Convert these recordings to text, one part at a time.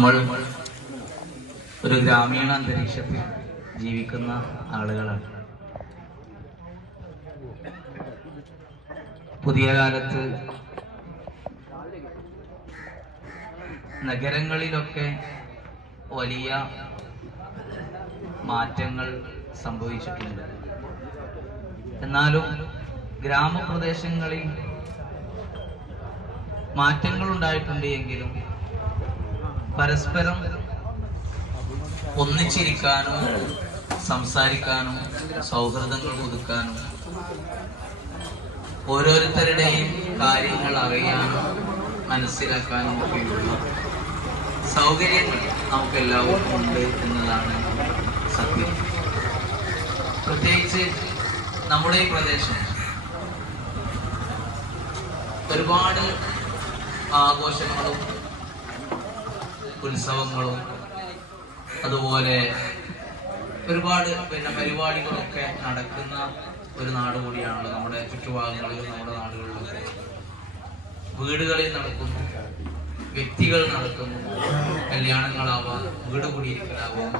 നമ്മൾ ഒരു ഗ്രാമീണ അന്തരീക്ഷത്തിൽ ജീവിക്കുന്ന ആളുകളാണ്. പുതിയ കാലത്ത് നഗരങ്ങളിലൊക്കെ വലിയ മാറ്റങ്ങൾ സംഭവിച്ചിട്ടുണ്ട്. എന്നാലും ഗ്രാമപ്രദേശങ്ങളിൽ മാറ്റങ്ങൾ ഉണ്ടായിട്ടുണ്ട് എങ്കിലും പരസ്പരം ഒന്നിച്ചിരിക്കാനും സംസാരിക്കാനും സൗഹൃദങ്ങൾ പുതുക്കാനും ഓരോരുത്തരുടെയും കാര്യങ്ങൾ അറിയാനും മനസ്സിലാക്കാനും ഒക്കെയുള്ള സൗകര്യങ്ങൾ നമുക്ക് എല്ലാവർക്കും ഉണ്ട് എന്നതാണ് സത്യം. പ്രത്യേകിച്ച് നമ്മുടെ ഈ പ്രദേശം ഒരുപാട് ആഘോഷങ്ങളും ഉത്സവങ്ങളും അതുപോലെ ഒരുപാട് പരിപാടികളൊക്കെ നടക്കുന്ന ഒരു നാട് കൂടിയാണല്ലോ നമ്മുടെ ചുറ്റുഭാഗങ്ങളിലും നമ്മുടെ നാടുകളിലൊക്കെ. വീടുകളിൽ നടക്കുന്നു, വ്യക്തികൾ നടക്കുന്നു, കല്യാണങ്ങളാവാം, വീട് കൂടിയിരിക്കലാവാം,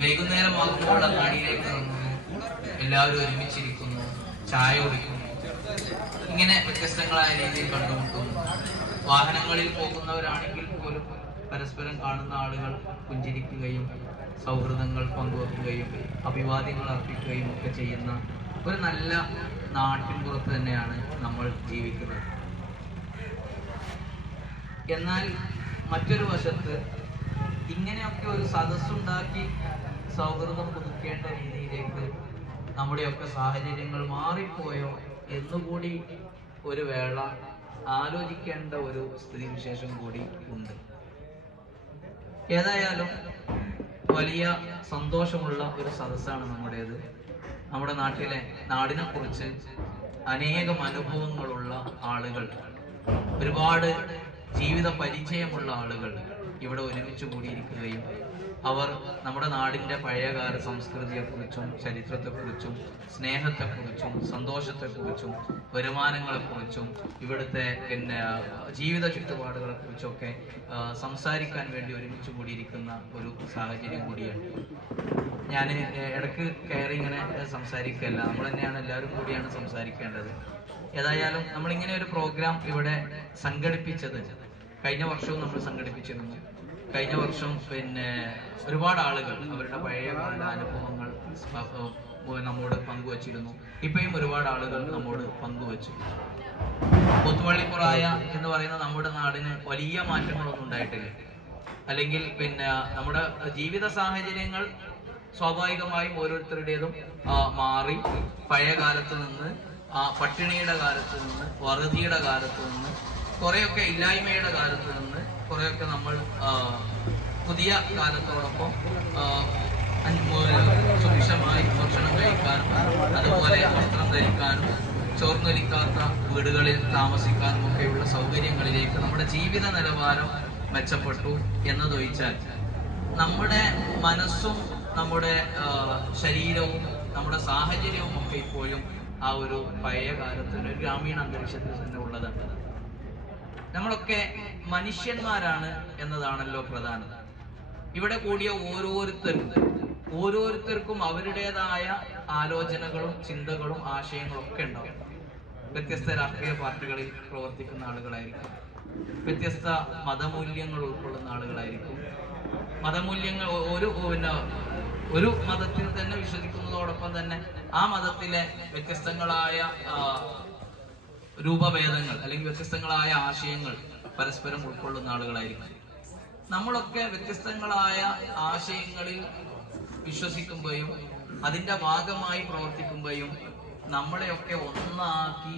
വൈകുന്നേരമാകുമ്പോൾ അങ്ങാടിയിലേക്ക് ഇറങ്ങുന്നു, എല്ലാവരും ഒരുമിച്ചിരിക്കുന്നു, ചായ കുടിക്കുന്നു, ഇങ്ങനെ വ്യത്യസ്തങ്ങളായ രീതിയിൽ കണ്ടുമുട്ടുന്നു. വാഹനങ്ങളിൽ പോകുന്നവരാണെങ്കിൽ പോലും പരസ്പരം കാണുന്ന ആളുകൾ പുഞ്ചിരിക്കുകയും സൗഹൃദങ്ങൾ പങ്കുവെക്കുകയും അഭിവാദ്യങ്ങൾ അർപ്പിക്കുകയും ഒക്കെ ചെയ്യുന്ന ഒരു നല്ല നാട്ടിൻ പുറത്ത് തന്നെയാണ് നമ്മൾ ജീവിക്കുന്നത്. എന്നാൽ മറ്റൊരു വശത്ത് ഇങ്ങനെയൊക്കെ ഒരു സദസ്സുണ്ടാക്കി സൗഹൃദം പുതുക്കേണ്ട രീതിയിലേക്ക് നമ്മുടെയൊക്കെ സാഹചര്യങ്ങൾ മാറിപ്പോയോ എന്നുകൂടി ഒരു വേള ആലോചിക്കേണ്ട ഒരു സ്ഥിതിവിശേഷം കൂടി ഉണ്ട്. ഏതായാലും വലിയ സന്തോഷമുള്ള ഒരു സദസ്സാണ് നമ്മുടേത്. നമ്മുടെ നാടിനെ കുറിച്ച് അനേകം അനുഭവങ്ങളുള്ള ആളുകൾ, ഒരുപാട് ജീവിത പരിചയമുള്ള ആളുകൾ ഇവിടെ ഒരുമിച്ച് കൂടിയിരിക്കുകയും അവർ നമ്മുടെ നാടിൻ്റെ പഴയകാല സംസ്കൃതിയെക്കുറിച്ചും ചരിത്രത്തെക്കുറിച്ചും സ്നേഹത്തെക്കുറിച്ചും സന്തോഷത്തെക്കുറിച്ചും വരുമാനങ്ങളെക്കുറിച്ചും ഇവിടുത്തെ ജീവിത ചുറ്റുപാടുകളെക്കുറിച്ചൊക്കെ സംസാരിക്കാൻ വേണ്ടി ഒരുമിച്ച് കൂടിയിരിക്കുന്ന ഒരു സാഹചര്യം കൂടിയാണ്. ഞാൻ ഇടയ്ക്ക് കയറി ഇങ്ങനെ സംസാരിക്കുകയല്ല, നമ്മൾ തന്നെയാണ് എല്ലാവരും കൂടിയാണ് സംസാരിക്കേണ്ടത്. ഏതായാലും നമ്മളിങ്ങനെ ഒരു പ്രോഗ്രാം ഇവിടെ സംഘടിപ്പിച്ചത് കഴിഞ്ഞ വർഷവും നമ്മൾ സംഘടിപ്പിച്ചിരുന്നു. കഴിഞ്ഞ വർഷം ഒരുപാട് ആളുകൾ അവരുടെ പഴയ കാല അനുഭവങ്ങൾ നമ്മോട് പങ്കുവച്ചിരുന്നു. ഇപ്പോഴും ഒരുപാട് ആളുകൾ നമ്മോട് പങ്കുവച്ചു. കൊത്തുവള്ളിപ്പുറായ എന്ന് പറയുന്ന നമ്മുടെ നാടിന് വലിയ മാറ്റങ്ങളൊന്നും ഉണ്ടായിട്ടില്ല. അല്ലെങ്കിൽ നമ്മുടെ ജീവിത സാഹചര്യങ്ങൾ സ്വാഭാവികമായും ഓരോരുത്തരുടേതും മാറി. പഴയ കാലത്ത് നിന്ന്, പട്ടിണിയുടെ കാലത്ത് നിന്ന്, വറുതിയുടെ കാലത്ത് നിന്ന്, കുറെയൊക്കെ ഇല്ലായ്മയുടെ കാലത്ത് നിന്ന് കുറെയൊക്കെ നമ്മൾ പുതിയ കാലത്തോടൊപ്പം സുഭിക്ഷമായി ഭക്ഷണം കഴിക്കാനും അതുപോലെ വസ്ത്രം ധരിക്കാനും ചോർന്നൊലിക്കാത്ത വീടുകളിൽ താമസിക്കാനും ഒക്കെയുള്ള സൗകര്യങ്ങളിലേക്ക് നമ്മുടെ ജീവിത നിലവാരം മെച്ചപ്പെട്ടു എന്നതൊഴിച്ചാൽ നമ്മുടെ മനസ്സും നമ്മുടെ ശരീരവും നമ്മുടെ സാഹചര്യവും ഒക്കെ ഇപ്പോഴും ആ ഒരു പഴയ കാലത്തിന് ഒരു ഗ്രാമീണ അന്തരീക്ഷത്തിൽ തന്നെ ഉള്ളതാണ്. നമ്മളൊക്കെ മനുഷ്യന്മാരാണ് എന്നതാണല്ലോ പ്രധാനം. ഇവിടെ കൂടിയ ഓരോരുത്തർക്കും അവരുടേതായ ആലോചനകളും ചിന്തകളും ആശയങ്ങളും ഒക്കെ ഉണ്ടാവും. വ്യത്യസ്ത രാഷ്ട്രീയ പാർട്ടികളിൽ പ്രവർത്തിക്കുന്ന ആളുകളായിരിക്കും, വ്യത്യസ്ത മതമൂല്യങ്ങൾ ഉൾക്കൊള്ളുന്ന ആളുകളായിരിക്കും. മതമൂല്യങ്ങൾ ഒരു മതത്തിൽ തന്നെ വിശ്വസിക്കുന്നതോടൊപ്പം തന്നെ ആ മതത്തിലെ വ്യത്യസ്തങ്ങളായ രൂപഭേദങ്ങൾ അല്ലെങ്കിൽ വ്യത്യസ്തങ്ങളായ ആശയങ്ങൾ പരസ്പരം ഉൾക്കൊള്ളുന്ന ആളുകളായിരിക്കും. നമ്മളൊക്കെ വ്യത്യസ്തങ്ങളായ ആശയങ്ങളിൽ വിശ്വസിക്കുമ്പോഴും അതിൻ്റെ ഭാഗമായി പ്രവർത്തിക്കുമ്പോഴും നമ്മളെയൊക്കെ ഒന്നാക്കി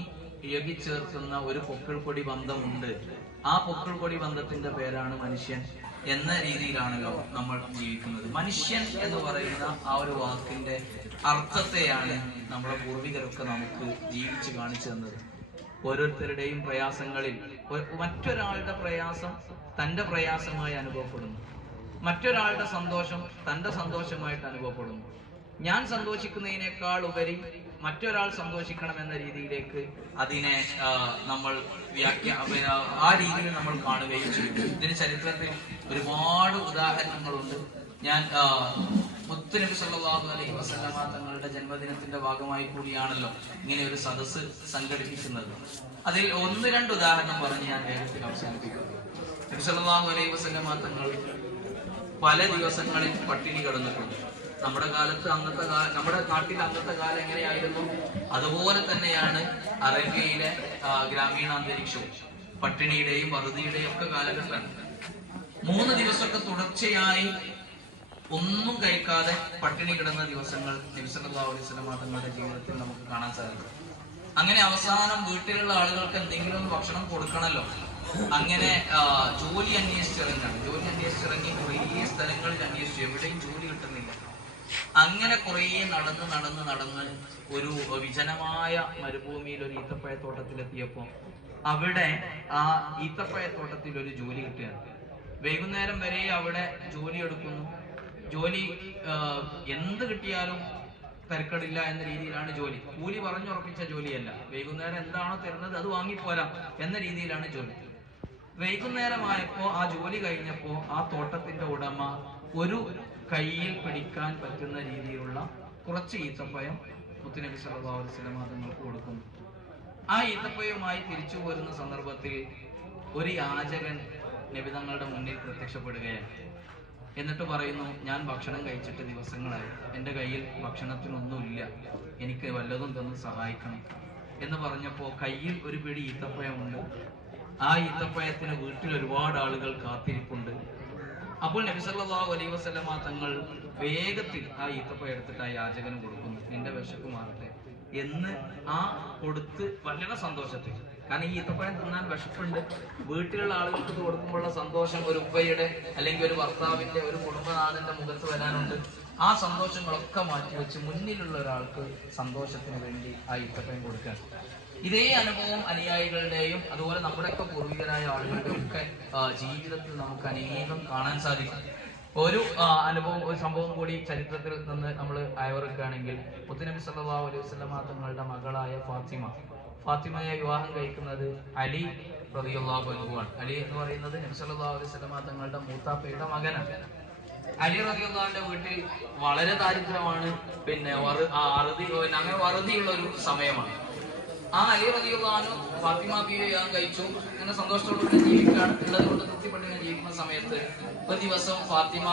ഇഴകിച്ചേർക്കുന്ന ഒരു പൊക്കിൾക്കൊടി ബന്ധമുണ്ട്. ആ പൊക്കിൾക്കൊടി ബന്ധത്തിന്റെ പേരാണ് മനുഷ്യൻ എന്ന രീതിയിലാണല്ലോ നമ്മൾ ജീവിക്കുന്നത്. മനുഷ്യൻ എന്ന് പറയുന്ന ആ ഒരു വാക്കിന്റെ അർത്ഥത്തെയാണ് നമ്മുടെ പൂർവികരൊക്കെ നമുക്ക് ജീവിച്ച് കാണിച്ചു തന്നത്. ഓരോരുത്തരുടെയും പ്രയാസങ്ങളിൽ മറ്റൊരാളുടെ പ്രയാസം തൻ്റെ പ്രയാസമായി അനുഭവപ്പെടുന്നു, മറ്റൊരാളുടെ സന്തോഷം തൻ്റെ സന്തോഷമായിട്ട് അനുഭവപ്പെടുന്നു. ഞാൻ സന്തോഷിക്കുന്നതിനേക്കാൾ ഉപരി മറ്റൊരാൾ സന്തോഷിക്കണം എന്ന രീതിയിലേക്ക് അതിനെ നമ്മൾ ആ രീതിയിൽ നമ്മൾ കാണുകയും ചെയ്യും. ഇതിന് ചരിത്രത്തിൽ ഒരുപാട് ഉദാഹരണങ്ങളുണ്ട്. ഞാൻ മുത്തുനബി സല്ലല്ലാഹു അലൈഹി വസല്ലമ തങ്ങളുടെ ജന്മദിനത്തിന്റെ ഭാഗമായി കൂടിയാണല്ലോ ഇങ്ങനെ ഒരു സദസ്സ് സംഘടിപ്പിക്കുന്നത്. അതിൽ 1-2 ഉദാഹരണം പറഞ്ഞ് ഞാൻ വേഗത്തിൽ അവസാനിപ്പിക്കുന്നു. നബി സല്ലല്ലാഹു അലൈഹി വസല്ലമ തങ്ങൾ പല ദിവസങ്ങളിൽ പട്ടിണി കിടന്നിട്ടുണ്ട്. നമ്മുടെ നാട്ടിൽ അന്നത്തെ കാലം എങ്ങനെയായിരുന്നു അതുപോലെ തന്നെയാണ് അറേബ്യയിലെ ഗ്രാമീണ അന്തരീക്ഷവും. പട്ടിണിയുടെയും വറുതിയുടെയും ഒക്കെ കാലഘട്ടമാണ്. 3 ദിവസമൊക്കെ തുടർച്ചയായി ഒന്നും കഴിക്കാതെ പട്ടിണി കിടന്ന ദിവസങ്ങൾ നബി സല്ലല്ലാഹു അലൈഹി വസല്ലം തങ്ങളുടെ ജീവിതത്തിൽ നമുക്ക് കാണാൻ സാധിക്കും. അങ്ങനെ അവസാനം വീട്ടിലുള്ള ആളുകൾക്ക് എന്തെങ്കിലും ഭക്ഷണം കൊടുക്കണമല്ലോ. അങ്ങനെ ജോലി അന്വേഷിച്ചിറങ്ങി കുറേ സ്ഥലങ്ങളിൽ അന്വേഷിച്ചു, എവിടെയും ജോലി കിട്ടുന്നില്ല. അങ്ങനെ കുറേ നടന്ന് ഒരു വിജനമായ മരുഭൂമിയിൽ ഒരു ഈത്തപ്പഴത്തോട്ടത്തിലെത്തിയപ്പോ അവിടെ ആ ഈത്തപ്പഴത്തോട്ടത്തിൽ ഒരു ജോലി കിട്ടുകയാണ്. വൈകുന്നേരം വരെ അവിടെ ജോലി എടുക്കുന്നു. ജോലി എന്ത് കിട്ടിയാലും തരക്കടില്ല എന്ന രീതിയിലാണ് ജോലി. കൂലി പറഞ്ഞുറപ്പിച്ച ജോലിയല്ല. വൈകുന്നേരം എന്താണോ തരുന്നത് അത് വാങ്ങിപ്പോരാ എന്ന രീതിയിലാണ് ജോലി. വൈകുന്നേരമായപ്പോ ആ ജോലി കഴിഞ്ഞപ്പോ ആ തോട്ടത്തിന്റെ ഉടമ ഒരു കയ്യിൽ പിടിക്കാൻ പറ്റുന്ന രീതിയിലുള്ള കുറച്ച് ഈത്തപ്പഴം മുത്തുനബി സല്ലല്ലാഹു അലൈഹി വസല്ലം തങ്ങൾക്ക് കൊടുക്കുന്നു. ആ ഈത്തപ്പഴവുമായി തിരിച്ചു പോരുന്ന സന്ദർഭത്തിൽ ഒരു യാചകൻ നബി തങ്ങളുടെ മുന്നിൽ പ്രത്യക്ഷപ്പെടുകയാണ്. എന്നിട്ട് പറയുന്നു, ഞാൻ ഭക്ഷണം കഴിച്ചിട്ട് ദിവസങ്ങളായി, എൻ്റെ കയ്യിൽ ഭക്ഷണത്തിനൊന്നുമില്ല, എനിക്ക് വല്ലതും തന്ന് സഹായിക്കണം എന്ന് പറഞ്ഞപ്പോൾ കയ്യിൽ ഒരു പിടി ഈത്തപ്പഴമുണ്ട്. ആ ഈത്തപ്പഴത്തിന് വീട്ടിൽ ഒരുപാട് ആളുകൾ കാത്തിരിപ്പുണ്ട്. അപ്പോൾ നബി സല്ലല്ലാഹു അലൈഹി വസല്ലമ തങ്ങൾ വേഗത്തിൽ ആ ഈത്തപ്പഴം എടുത്തിട്ട് ആ യാചകന് കൊടുക്കുന്നു. നിന്റെ വിശപ്പ് മാറട്ടെ എന്ന് ആ കൊടുത്ത് വളരെ സന്തോഷത്തിൽ. കാരണം ഈ ഈത്തപ്പഴം തിന്നാൻ വിശപ്പുണ്ട്. വീട്ടിലുള്ള ആളുകൾക്ക് ഇത് കൊടുക്കുമ്പോഴുള്ള സന്തോഷം ഒരു ഉപ്പയുടെ അല്ലെങ്കിൽ ഒരു ഭർത്താവിന്റെ ഒരു കുടുംബനാഥന്റെ മുഖത്ത് വരാനുണ്ട്. ആ സന്തോഷങ്ങളൊക്കെ മാറ്റിവെച്ച് മുന്നിലുള്ള ഒരാൾക്ക് സന്തോഷത്തിന് വേണ്ടി ആ ഈത്തപ്പഴം കൊടുക്കാൻ. ഇതേ അനുഭവം അനുയായികളുടെയും അതുപോലെ നമ്മുടെയൊക്കെ പൂർവികരായ ആളുകളുടെയും ഒക്കെ ജീവിതത്തിൽ നമുക്ക് അനേകം കാണാൻ സാധിക്കും. ഒരു സംഭവം കൂടി ചരിത്രത്തിൽ നിന്ന് നമ്മൾ അയവറുക്കുകയാണെങ്കിൽ, മുത്തുനബി സല്ലല്ലാഹു അലൈഹി വസല്ലമ തങ്ങളുടെ മകളായ ഫാത്തിമയെ വിവാഹം കഴിക്കുന്നത് അലി റളിയല്ലാഹു അൻഹു ആണ്. അലി എന്ന് പറയുന്നത് നബി സല്ലല്ലാഹു അലൈഹി വസല്ലമ തങ്ങളുടെ മൂത്താപ്പയുടെ മകനാണ്. അലി റളിയല്ലാഹുവിന്റെ വീട്ടിൽ വളരെ ദാരിദ്ര്യമാണ്. പിന്നെ അങ്ങനെ വറുതിയുള്ള ഒരു സമയമാണ്. ആ അലി റളിയല്ലാഹു ഫാത്തിമ ബീവിയെ വിവാഹം കഴിച്ചു. അങ്ങനെ സന്തോഷത്തോടുകൂടി ജീവിക്കുകയാണ്. ഉള്ളത് കൊണ്ട് തൃപ്തിപ്പെട്ട് ജീവിക്കുന്ന സമയത്ത് ഒരു ദിവസം ഫാത്തിമ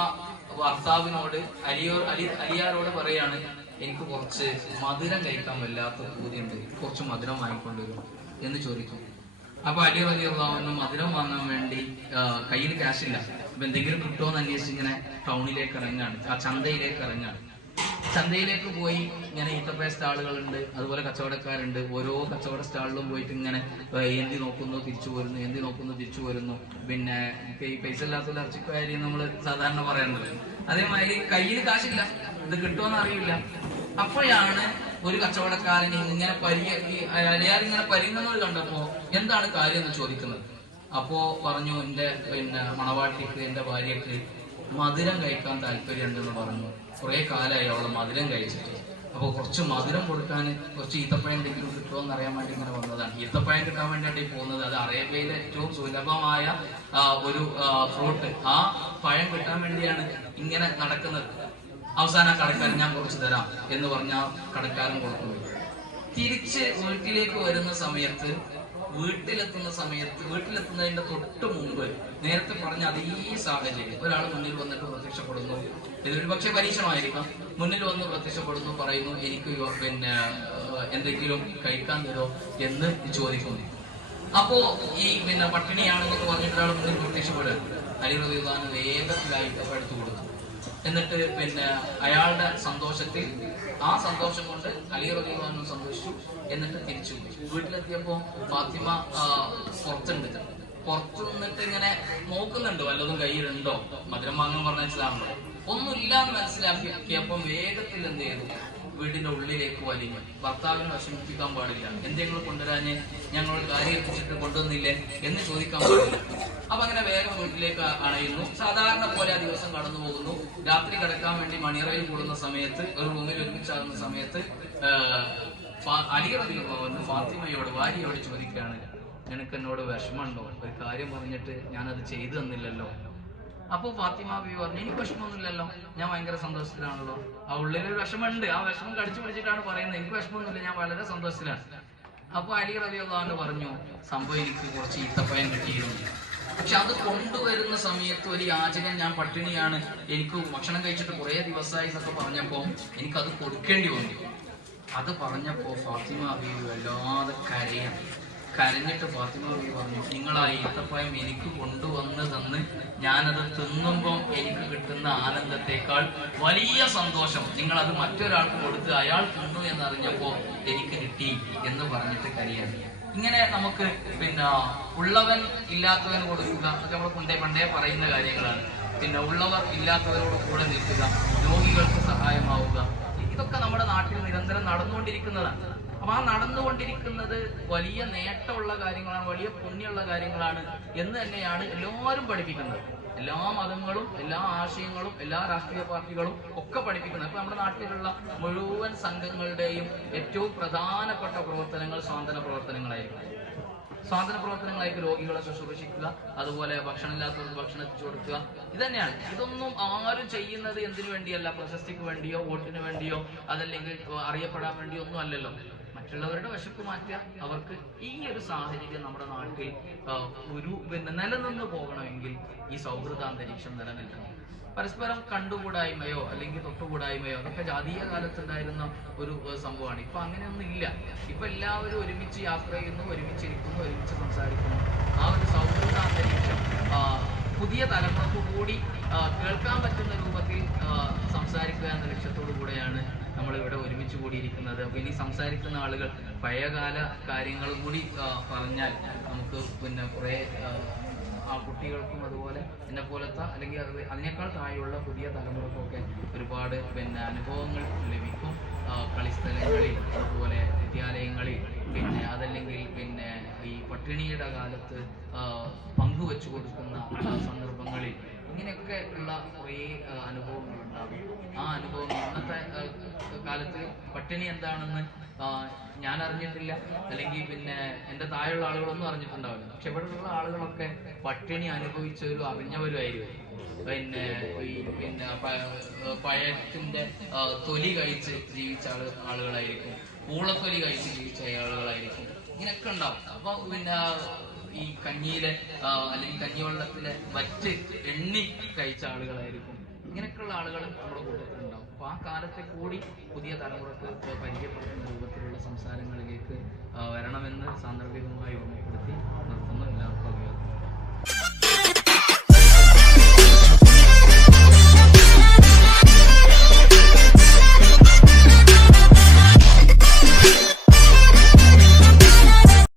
ഭർത്താവിനോട് അലിയാരോട് പറയാണ്, എനിക്ക് കുറച്ച് മധുരം കഴിക്കാൻ വല്ലാത്ത പൂതിയുണ്ട്, കുറച്ച് മധുരം വാങ്ങിക്കൊണ്ടുവരും എന്ന് ചോദിക്കും. അപ്പൊ അലി റളിയല്ലാഹു മധുരം വാങ്ങാൻ വേണ്ടി കയ്യിൽ ക്യാഷില്ല. അപ്പൊ എന്തെങ്കിലും കിട്ടുമോന്ന് അന്വേഷിച്ച് ഇങ്ങനെ ടൗണിലേക്ക് ഇറങ്ങാണ്, ആ ചന്തയിലേക്ക് ഇറങ്ങാണ്. ചന്തയിലേക്ക് പോയി ഇങ്ങനെ ഈത്തപ്പഴ സ്റ്റാളുകളുണ്ട്, അതുപോലെ കച്ചവടക്കാരുണ്ട്. ഓരോ കച്ചവട സ്റ്റാളിലും പോയിട്ട് ഇങ്ങനെ എന്തി നോക്കുന്നു തിരിച്ചു പോരുന്നു. പിന്നെ പൈസ ഇല്ലാത്ത ഇറച്ചിക്കാരി നമ്മൾ സാധാരണ പറയാറുണ്ട്. അതേമാതിരി കയ്യിൽ കാശില്ല, ഇത് കിട്ടുമെന്ന് അറിയില്ല. അപ്പോഴാണ് ഒരു കച്ചവടക്കാരൻ ഇങ്ങനെ അയാളിങ്ങനെ പരിങ്ങുന്നത് കണ്ടപ്പോ എന്താണ് കാര്യം എന്ന് ചോദിക്കുന്നത്. അപ്പോ പറഞ്ഞു, എന്റെ മണവാട്ടിക്ക്, എന്റെ ഭാര്യക്ക് മധുരം കഴിക്കാൻ താല്പര്യമുണ്ടെന്ന് പറഞ്ഞു. കുറെ കാലമായി അവള് മധുരം കഴിച്ചിട്ട്. അപ്പോൾ കുറച്ച് മധുരം കൊടുക്കാൻ കുറച്ച് ഈത്തപ്പഴം എന്തെങ്കിലും കിട്ടുമോ എന്ന് അറിയാൻ വേണ്ടി ഇങ്ങനെ വന്നതാണ്. ഈത്തപ്പഴം കിട്ടാൻ വേണ്ടിയാണ് ഈ പോകുന്നത്. അത് അറേബ്യയിലെ ഏറ്റവും സുലഭമായ ഒരു ഫ്രൂട്ട്. ആ പഴം കിട്ടാൻ വേണ്ടിയാണ് ഇങ്ങനെ നടക്കുന്നത്. അവസാനം കടക്കാരൻ, ഞാൻ കുറച്ച് തരാം എന്ന് പറഞ്ഞാൽ കടക്കാരൻ കൊടുക്കുന്നു. തിരിച്ച് വീട്ടിലേക്ക് വരുന്ന സമയത്ത്, വീട്ടിലെത്തുന്നതിന്റെ തൊട്ട് മുമ്പ് നേരത്തെ പറഞ്ഞ അതേ സാഹചര്യം, ഒരാൾ മുന്നിൽ വന്നിട്ട് പ്രത്യക്ഷപ്പെടുന്നു. ഇതൊരു പക്ഷെ പരീക്ഷണമായിരിക്കാം. മുന്നിൽ വന്ന് പ്രത്യക്ഷപ്പെടുന്നു, പറയുന്നു, എനിക്ക് എന്തെങ്കിലും കഴിക്കാൻ തരുമോ എന്ന് ചോദിക്കുന്നു. അപ്പോ ഈ പട്ടിണിയാണെന്നൊക്കെ പറഞ്ഞിട്ട് ഒരാൾ മുന്നിൽ പ്രത്യക്ഷപ്പെടുക. അലി റളിയല്ലാഹു അൻഹു വേഗത്തിലായിട്ട് എടുത്തു കൊടുത്തു. എന്നിട്ട് അയാളുടെ സന്തോഷത്തിൽ, ആ സന്തോഷം കൊണ്ട് അലി റളിയല്ലാഹു അൻഹു സന്തോഷിച്ചു. എന്നിട്ട് തിരിച്ചു വീട്ടിലെത്തിയപ്പോ ഫാത്തിമ പുറത്തു നിന്നിട്ട് ഇങ്ങനെ നോക്കുന്നുണ്ട്, വല്ലതും കയ്യിലുണ്ടോ, മധുരം വാങ്ങാൻ പറഞ്ഞാണല്ലോ. ഒന്നുമില്ല എന്ന് മനസ്സിലാക്കിയപ്പം വേഗത്തിൽ എന്ത് ചെയ്തു, വീടിന്റെ ഉള്ളിലേക്ക് വലിഞ്ഞു. ഭർത്താവിനെ വിഷമിപ്പിക്കാൻ പാടില്ല, എന്തെങ്കിലും കൊണ്ടുവരാന് ഞങ്ങളോട് കാര്യം എത്തിച്ചിട്ട് കൊണ്ടുവന്നില്ലേ എന്ന് ചോദിക്കാൻ പാടില്ല. അപ്പൊ അങ്ങനെ വേഗം വീട്ടിലേക്ക് അണയുന്നു. സാധാരണ പോലെ ആ ദിവസം കടന്നു പോകുന്നു. രാത്രി കിടക്കാൻ വേണ്ടി മണിയറയിൽ കൂടുന്ന സമയത്ത്, ഒരു റൂമിൽ ഒരുമിച്ചാകുന്ന സമയത്ത് അലി റളിയല്ലാഹു അൻഹു ഫാത്തിമയോട്, ഭാര്യയോട് ചോദിക്കുകയാണ്, നിനക്ക് എന്നോട് വിഷമമുണ്ടോ? ഒരു കാര്യം പറഞ്ഞിട്ട് ഞാനത് ചെയ്തു തന്നില്ലല്ലോ അപ്പൊ ഫാത്തിമ ബീവി പറഞ്ഞു, എനിക്ക് വിഷമമൊന്നുമില്ലല്ലോ, ഞാൻ ഭയങ്കര സന്തോഷത്തിലാണല്ലോ. ആ ഉള്ളിലൊരു വിഷമമുണ്ട്, ആ വിഷമം കടിച്ചു പിടിച്ചിട്ടാണ് പറയുന്നത്, എനിക്ക് വിഷമമൊന്നുമില്ല, ഞാൻ വളരെ സന്തോഷത്തിലാണ്. അപ്പൊ അലി റളിയല്ലാഹു അൻഹു പറഞ്ഞു, സംഭവം എനിക്ക് കുറച്ച് ഈത്തപ്പഴം കിട്ടിയിരുന്നു, പക്ഷെ അത് കൊണ്ടുവരുന്ന സമയത്ത് ഒരു യാചകൻ, ഞാൻ പട്ടിണിയാണ്, എനിക്ക് ഭക്ഷണം കഴിച്ചിട്ട് കുറെ ദിവസമായി എന്നൊക്കെ പറഞ്ഞപ്പോ എനിക്കത് കൊടുക്കേണ്ടി വന്നു. അത് പറഞ്ഞപ്പോ ഫാത്തിമ ബീവി വല്ലാതെ കരഞ്ഞിട്ട് ഫാത്തിമ ബീവി പറഞ്ഞു, നിങ്ങൾ ആ ഈത്തപ്പഴം എനിക്ക് കൊണ്ടുവന്ന് തന്ന് ഞാനത് തിന്നുമ്പം എനിക്ക് കിട്ടുന്ന ആനന്ദത്തെക്കാൾ വലിയ സന്തോഷം നിങ്ങൾ അത് മറ്റൊരാൾക്ക് കൊടുത്ത് അയാൾ തിന്നു എന്നറിഞ്ഞപ്പോ എനിക്ക് കിട്ടി എന്ന് പറഞ്ഞിട്ട് കരയാണ്. ഇങ്ങനെ നമുക്ക് പിന്നെ ഉള്ളവൻ ഇല്ലാത്തവന് കൊടുക്കുക, അതൊക്കെ നമ്മൾ പണ്ടേ പറയുന്ന കാര്യങ്ങളാണ്. പിന്നെ ഉള്ളവർ ഇല്ലാത്തവരോട് കൂടെ നിൽക്കുക, രോഗികൾക്ക് സഹായമാവുക, ഇതൊക്കെ നമ്മുടെ നാട്ടിൽ നിരന്തരം നടന്നുകൊണ്ടിരിക്കുന്നതാണ്. അപ്പൊ ആ നടന്നുകൊണ്ടിരിക്കുന്നത് വലിയ നേട്ടമുള്ള കാര്യങ്ങളാണ്, വലിയ പുണ്യമുള്ള കാര്യങ്ങളാണ് എന്ന് തന്നെയാണ് എല്ലാവരും പഠിപ്പിക്കുന്നത്. എല്ലാ മതങ്ങളും എല്ലാ ആശയങ്ങളും എല്ലാ രാഷ്ട്രീയ പാർട്ടികളും ഒക്കെ പഠിപ്പിക്കുന്നത്. ഇപ്പൊ നമ്മുടെ നാട്ടിലുള്ള മുഴുവൻ സംഘങ്ങളുടെയും ഏറ്റവും പ്രധാനപ്പെട്ട പ്രവർത്തനങ്ങൾ സ്വാതന്ത്ര്യ പ്രവർത്തനങ്ങളായിരിക്കും. സ്വാതന്ത്ര്യ പ്രവർത്തനങ്ങളായിട്ട് രോഗികളെ ശുശ്രൂഷിക്കുക, അതുപോലെ ഭക്ഷണമില്ലാത്തവർക്ക് ഭക്ഷണം എത്തിച്ചു കൊടുക്കുക, ഇത് തന്നെയാണ്. ഇതൊന്നും ആരും ചെയ്യുന്നത് എന്തിനു വേണ്ടിയല്ല, പ്രശസ്തിക്ക് വേണ്ടിയോ വോട്ടിന് വേണ്ടിയോ അതല്ലെങ്കിൽ അറിയപ്പെടാൻ വേണ്ടിയോ ഒന്നും അല്ലല്ലോ. മറ്റുള്ളവരുടെ വിശപ്പ് മാറ്റുക, അവർക്ക് ഈ ഒരു സാഹചര്യം നമ്മുടെ നാട്ടിൽ നിലനിന്ന് പോകണമെങ്കിൽ ഈ സൗഹൃദാന്തരീക്ഷം നിലനിൽക്കണം. പരസ്പരം കണ്ടുകൂടായ്മയോ അല്ലെങ്കിൽ തൊട്ടുകൂടായ്മയോ അതൊക്കെ ജാതീയ കാലത്തുണ്ടായിരുന്ന ഒരു സംഭവമാണ്. ഇപ്പൊ അങ്ങനെയൊന്നും ഇല്ല. ഇപ്പൊ എല്ലാവരും ഒരുമിച്ച് യാത്ര ചെയ്യുന്നു, ഒരുമിച്ചിരിക്കുന്നു, ഒരുമിച്ച് സംസാരിക്കുന്നു. ആ ഒരു സൗഹൃദാന്തരീക്ഷം പുതിയ തലമുറക്ക് കൂടി കേൾക്കാൻ പറ്റുന്ന രൂപത്തിൽ സംസാരിക്കുക എന്ന ലക്ഷ്യത്തോടു കൂടെയാണ് നമ്മൾ ഇവിടെ ഒരുമിച്ച് കൂടിയിരിക്കുന്നത്. അപ്പൊ ഇനി സംസാരിക്കുന്ന ആളുകൾ പഴയകാല കാര്യങ്ങൾ കൂടി പറഞ്ഞാൽ നമുക്ക് പിന്നെ കുറെ ആ കുട്ടികൾക്കും അതുപോലെ എന്നെ പോലത്തെ അല്ലെങ്കിൽ അതിനേക്കാൾ താഴെയുള്ള പുതിയ തലമുറക്കൊക്കെ ഒരുപാട് പിന്നെ അനുഭവങ്ങൾ ലഭിക്കും. കളിസ്ഥലങ്ങളിൽ, അതുപോലെ വിദ്യാലയങ്ങളിൽ, പിന്നെ അതല്ലെങ്കിൽ പിന്നെ ഈ പട്ടിണിയുടെ കാലത്ത് പങ്കുവെച്ചു കൊടുക്കുന്ന സന്ദർഭങ്ങളിൽ ഇങ്ങനെയൊക്കെ ഉള്ള കുറേ അനുഭവങ്ങളുണ്ടാകും. ആ അനുഭവം ഇന്നത്തെ കാലത്ത് പട്ടിണി എന്താണെന്ന് ഞാൻ അറിഞ്ഞിട്ടില്ല, അല്ലെങ്കിൽ പിന്നെ എൻ്റെ താഴെയുള്ള ആളുകളൊന്നും അറിഞ്ഞിട്ടുണ്ടാവില്ല. പക്ഷെ ഇവിടെയുള്ള ആളുകളൊക്കെ പട്ടിണി അനുഭവിച്ചവരും അറിഞ്ഞവരും ആയിരിക്കും. പിന്നെ പഴത്തിന്റെ തൊലി കഴിച്ച് ജീവിച്ച ആളുകളായിരിക്കും, പൂളത്തൊലി കഴിച്ച് ജീവിച്ച ആളുകളായിരിക്കും. ഇങ്ങനെയൊക്കെ ഉണ്ടാവും. അപ്പൊ പിന്നെ ഈ കഞ്ഞിയിലെ അല്ലെങ്കിൽ കഞ്ഞിവെള്ളത്തിലെ വറ്റ് എണ്ണി കഴിച്ച ആളുകളായിരിക്കും. ഇങ്ങനെയൊക്കെയുള്ള ആളുകൾ നമ്മുടെ കൂട്ടത്തിലുണ്ടാവും. അപ്പൊ ആ കാലത്തെ കൂടി പുതിയ തലമുറക്ക് പരിചയപ്പെടുത്തുന്ന രൂപത്തിലുള്ള സംസാരങ്ങളിലേക്ക് വരണമെന്ന്